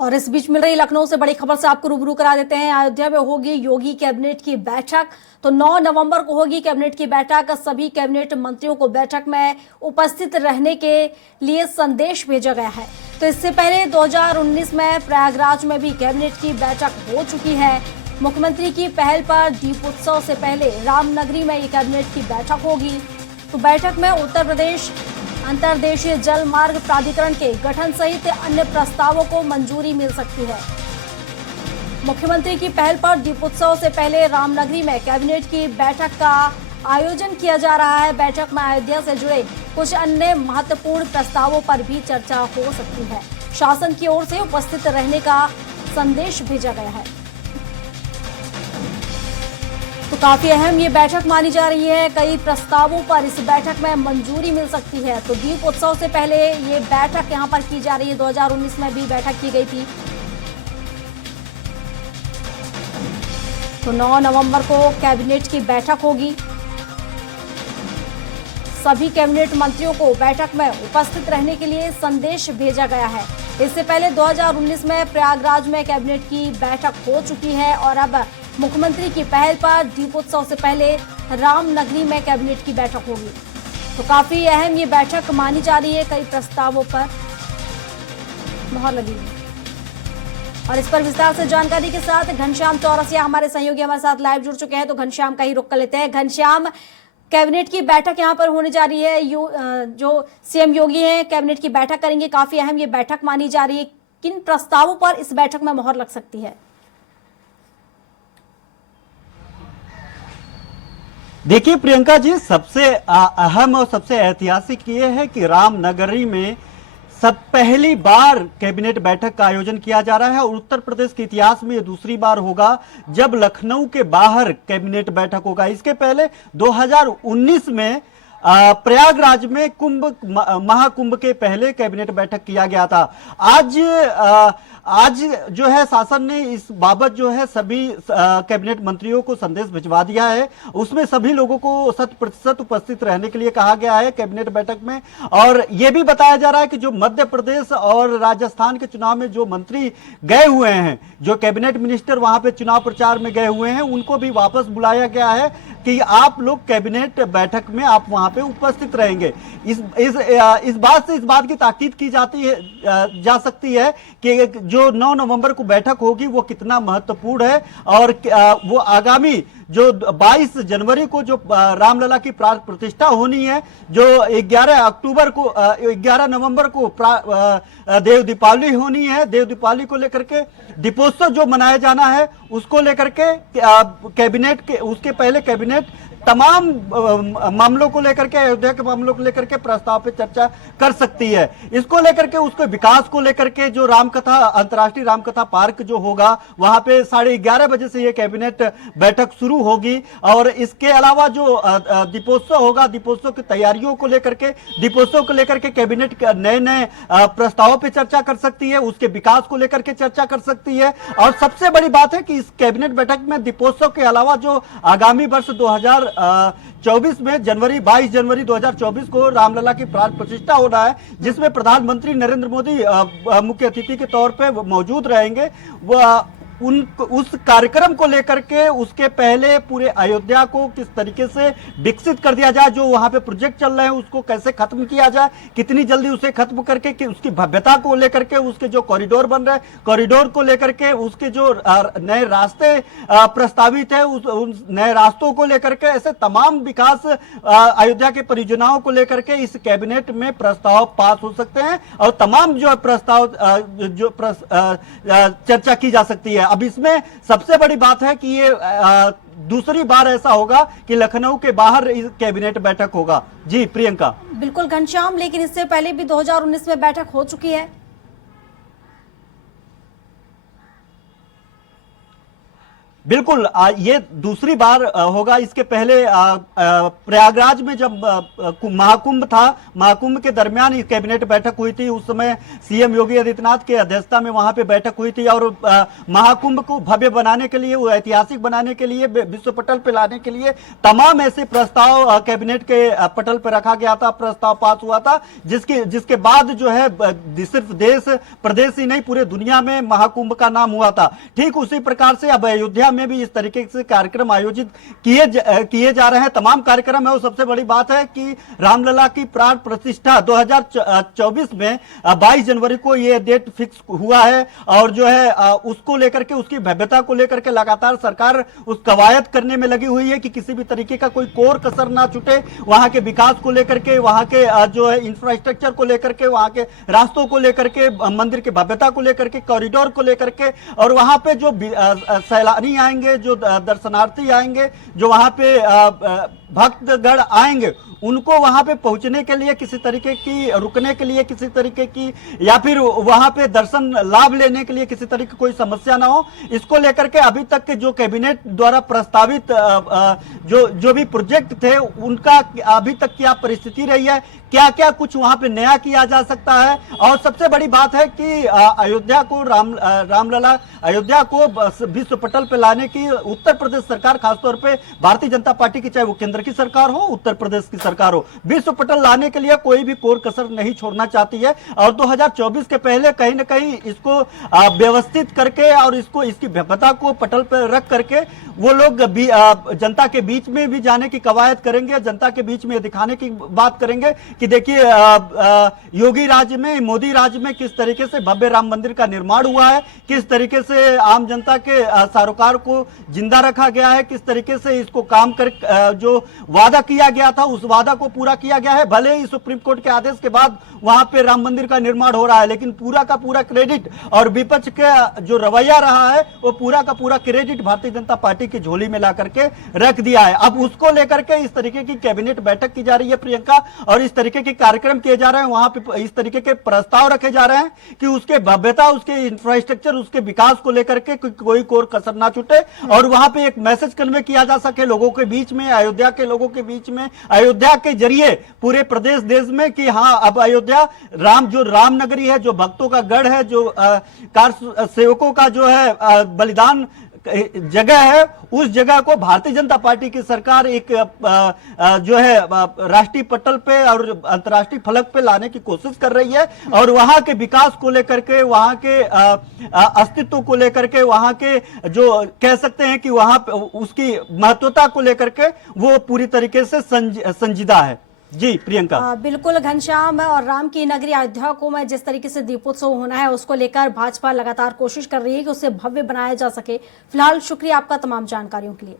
और इस बीच मिल रही लखनऊ से बड़ी खबर से आपको रूबरू करा देते हैं। अयोध्या में होगी योगी कैबिनेट की बैठक। तो 9 नवंबर को होगी कैबिनेट की बैठक। सभी कैबिनेट मंत्रियों को बैठक में उपस्थित रहने के लिए संदेश भेजा गया है। तो इससे पहले 2019 में प्रयागराज में भी कैबिनेट की बैठक हो चुकी है। मुख्यमंत्री की पहल पर दीपोत्सव से पहले रामनगरी में ये कैबिनेट की बैठक होगी। तो बैठक में उत्तर प्रदेश अंतर्देशीय जल मार्ग प्राधिकरण के गठन सहित अन्य प्रस्तावों को मंजूरी मिल सकती है। मुख्यमंत्री की पहल पर दीपोत्सव से पहले रामनगरी में कैबिनेट की बैठक का आयोजन किया जा रहा है। बैठक में अयोध्या से जुड़े कुछ अन्य महत्वपूर्ण प्रस्तावों पर भी चर्चा हो सकती है। शासन की ओर से उपस्थित रहने का संदेश भेजा गया है। तो काफी अहम ये बैठक मानी जा रही है। कई प्रस्तावों पर इस बैठक में मंजूरी मिल सकती है। तो दीप उत्सव से पहले ये बैठक यहां पर की जा रही है। 2019 में भी बैठक की गई थी। तो 9 नवंबर को कैबिनेट की बैठक होगी। सभी कैबिनेट मंत्रियों को बैठक में उपस्थित रहने के लिए संदेश भेजा गया है। इससे पहले 2019 में प्रयागराज में कैबिनेट की बैठक हो चुकी है और अब मुख्यमंत्री की पहल पर दीपोत्सव से पहले रामनगरी में कैबिनेट की बैठक होगी। तो काफी अहम ये बैठक मानी जा रही है। कई प्रस्तावों पर मुहर लगी है। और इस पर विस्तार से जानकारी के साथ घनश्याम चौरसिया हमारे सहयोगी हमारे साथ लाइव जुड़ चुके हैं। तो घनश्याम का ही रुख कर लेते हैं। घनश्याम, कैबिनेट की बैठक यहां पर होने जा रही है। जो सीएम योगी हैं कैबिनेट की बैठक करेंगे। काफी अहम ये बैठक मानी जा रही है। किन प्रस्तावों पर इस बैठक में मुहर लग सकती है? देखिए प्रियंका जी, सबसे अहम और सबसे ऐतिहासिक ये है कि रामनगरी में सब पहली बार कैबिनेट बैठक का आयोजन किया जा रहा है और उत्तर प्रदेश के इतिहास में ये दूसरी बार होगा जब लखनऊ के बाहर कैबिनेट बैठक होगा। इसके पहले 2019 में प्रयागराज में महाकुंभ के पहले कैबिनेट बैठक किया गया था। आज जो है शासन ने इस बाबत जो है सभी कैबिनेट मंत्रियों को संदेश भिजवा दिया है। उसमें सभी लोगों को 100% उपस्थित रहने के लिए कहा गया है कैबिनेट बैठक में। और यह भी बताया जा रहा है कि जो मध्य प्रदेश और राजस्थान के चुनाव में जो मंत्री गए हुए हैं, जो कैबिनेट मिनिस्टर वहां पे चुनाव प्रचार में गए हुए हैं, उनको भी वापस बुलाया गया है कि आप लोग कैबिनेट बैठक में आप वहां पे उपस्थित रहेंगे। इस बात की ताकीद की जा सकती है कि जो 9 नवंबर को बैठक होगी वो कितना महत्वपूर्ण है और वो आगामी जो 22 जनवरी को जो रामलला की प्राण प्रतिष्ठा होनी है, जो 11 नवंबर को देव दीपावली होनी है, देव दीपावली को लेकर के दीपोत्सव जो मनाया जाना है उसको लेकर के कैबिनेट के उसके पहले कैबिनेट तमाम मामलों को लेकर के, अयोध्या के मामलों को लेकर के प्रस्ताव पे चर्चा कर सकती है। इसको लेकर के उसके विकास को लेकर के जो रामकथा अंतर्राष्ट्रीय रामकथा पार्क जो होगा वहां पे 11:30 बजे से ये कैबिनेट बैठक शुरू होगी। और इसके अलावा जो दीपोत्सव होगा, दीपोत्सव की तैयारियों को लेकर के, दीपोत्सव को लेकर के कैबिनेट नए प्रस्तावों पर चर्चा कर सकती है, उसके विकास को लेकर के चर्चा कर सकती है। और सबसे बड़ी बात है कि इस कैबिनेट बैठक में दीपोत्सव के अलावा जो आगामी वर्ष 2024 में 22 जनवरी 2024 को रामलला की प्राण प्रतिष्ठा होना है, जिसमें प्रधानमंत्री नरेंद्र मोदी मुख्य अतिथि के तौर पे मौजूद रहेंगे। उस कार्यक्रम को लेकर के उसके पहले पूरे अयोध्या को किस तरीके से विकसित कर दिया जाए, जो वहां पे प्रोजेक्ट चल रहे हैं उसको कैसे खत्म किया जाए, कितनी जल्दी उसे खत्म करके कि उसकी भव्यता को लेकर के, उसके जो कॉरिडोर बन रहे हैं कॉरिडोर को लेकर के, उसके जो नए रास्ते प्रस्तावित है उन नए रास्तों को लेकर के, ऐसे तमाम विकास अयोध्या के परियोजनाओं को लेकर के इस कैबिनेट में प्रस्ताव पास हो सकते हैं और तमाम जो प्रस्ताव चर्चा की जा सकती है। अब इसमें सबसे बड़ी बात है कि ये दूसरी बार ऐसा होगा कि लखनऊ के बाहर कैबिनेट बैठक होगा। जी प्रियंका। बिल्कुल घनश्याम, लेकिन इससे पहले भी 2019 में बैठक हो चुकी है। बिल्कुल ये दूसरी बार होगा। इसके पहले प्रयागराज में जब महाकुंभ था, महाकुंभ के दरमियान कैबिनेट बैठक हुई थी। उस समय सीएम योगी आदित्यनाथ की अध्यक्षता में वहां पे बैठक हुई थी और महाकुंभ को भव्य बनाने के लिए, वो ऐतिहासिक बनाने के लिए, विश्व पटल पे लाने के लिए तमाम ऐसे प्रस्ताव कैबिनेट के पटल पर रखा गया था, प्रस्ताव पास हुआ था, जिसके बाद जो है सिर्फ देश प्रदेश ही नहीं पूरे दुनिया में महाकुंभ का नाम हुआ था। ठीक उसी प्रकार से अब अयोध्या में भी इस तरीके से कार्यक्रम आयोजित किए जा रहे हैं। तमाम कार्यक्रम है और सबसे बड़ी बात है कि रामलला की प्राण प्रतिष्ठा 2024 में 22 जनवरी को ये डेट फिक्स हुआ है और जो है उसको लेकर के, उसकी भव्यता को लेकर के लगातार सरकार उस कवायद करने में लगी हुई है कि किसी भी तरीके का कोई कोर कसर ना छूटे। वहां के विकास को लेकर के, वहां के जो है इंफ्रास्ट्रक्चर को लेकर के, वहां के रास्तों को लेकर के, मंदिर की भव्यता को लेकर के, कॉरिडोर को लेकर के, और वहां पे जो सैलानी आएंगे, जो दर्शनार्थी आएंगे, जो वहां पे भक्तगण आएंगे, उनको वहां पे पहुंचने के लिए किसी तरीके की, रुकने के लिए किसी तरीके की, या फिर वहां पे दर्शन लाभ लेने के लिए किसी तरीके की कोई समस्या ना हो, इसको लेकर के अभी तक के जो कैबिनेट द्वारा प्रस्तावित जो भी प्रोजेक्ट थे उनका अभी तक क्या परिस्थिति रही है, क्या क्या कुछ वहां पे नया किया जा सकता है। और सबसे बड़ी बात है कि अयोध्या को रामलला अयोध्या को विश्व पटल पे लाने की उत्तर प्रदेश सरकार, खासतौर पे भारतीय जनता पार्टी की, चाहे वो केंद्र की सरकार हो, उत्तर प्रदेश की सरकार हो, विश्व पटल लाने के लिए कोई भी कोर कसर नहीं छोड़ना चाहती है। और 2024 के पहले कहीं ना कहीं इसको व्यवस्थित करके और इसकी भव्यता को पटल पर रख करके वो लोग जनता के बीच में भी जाने की कवायद करेंगे, जनता के बीच में दिखाने की बात करेंगे कि देखिए योगी राज्य में, मोदी राज्य में किस तरीके से भव्य राम मंदिर का निर्माण हुआ है, किस तरीके से आम जनता के सरोकार को जिंदा रखा गया है, किस तरीके से इसको काम कर जो वादा किया गया था उस वादा को पूरा किया गया है। भले ही सुप्रीम कोर्ट के आदेश के बाद वहां पे राम मंदिर का निर्माण हो रहा है, लेकिन पूरा का पूरा क्रेडिट और विपक्ष का जो रवैया रहा है वो पूरा का पूरा क्रेडिट भारतीय जनता पार्टी की झोली में ला करके रख दिया है। अब उसको लेकर के इस तरीके की कैबिनेट बैठक की जा रही है प्रियंका, और इस तरीके के कार्यक्रम किए जा रहे हैं, वहां पे इस तरीके के प्रस्ताव रखे जा रहे हैं कि उसके भव्यता, उसके इंफ्रास्ट्रक्चर, उसके विकास को लेकर के कोई कोर कसर ना छूटे और वहां पे एक मैसेज कन्वे किया जा सके लोगों के बीच में, अयोध्या के लोगों के बीच में, अयोध्या के जरिए पूरे प्रदेश देश में कि हाँ अब अयोध्या जो राम नगरी है, जो भक्तों का गढ़ है, जो कार सेवकों का जो है बलिदान जगह है, उस जगह को भारतीय जनता पार्टी की सरकार एक जो है राष्ट्रीय पटल पे और अंतर्राष्ट्रीय फलक पे लाने की कोशिश कर रही है। और वहां के विकास को लेकर के, वहां के अस्तित्व को लेकर के, वहां के जो कह सकते हैं कि वहां उसकी महत्वता को लेकर के वो पूरी तरीके से संजीदा है। जी प्रियंका। बिल्कुल घनश्याम, और राम की नगरी अयोध्या को मैं जिस तरीके से दीपोत्सव होना है उसको लेकर भाजपा लगातार कोशिश कर रही है कि उसे भव्य बनाया जा सके। फिलहाल शुक्रिया आपका तमाम जानकारियों के लिए।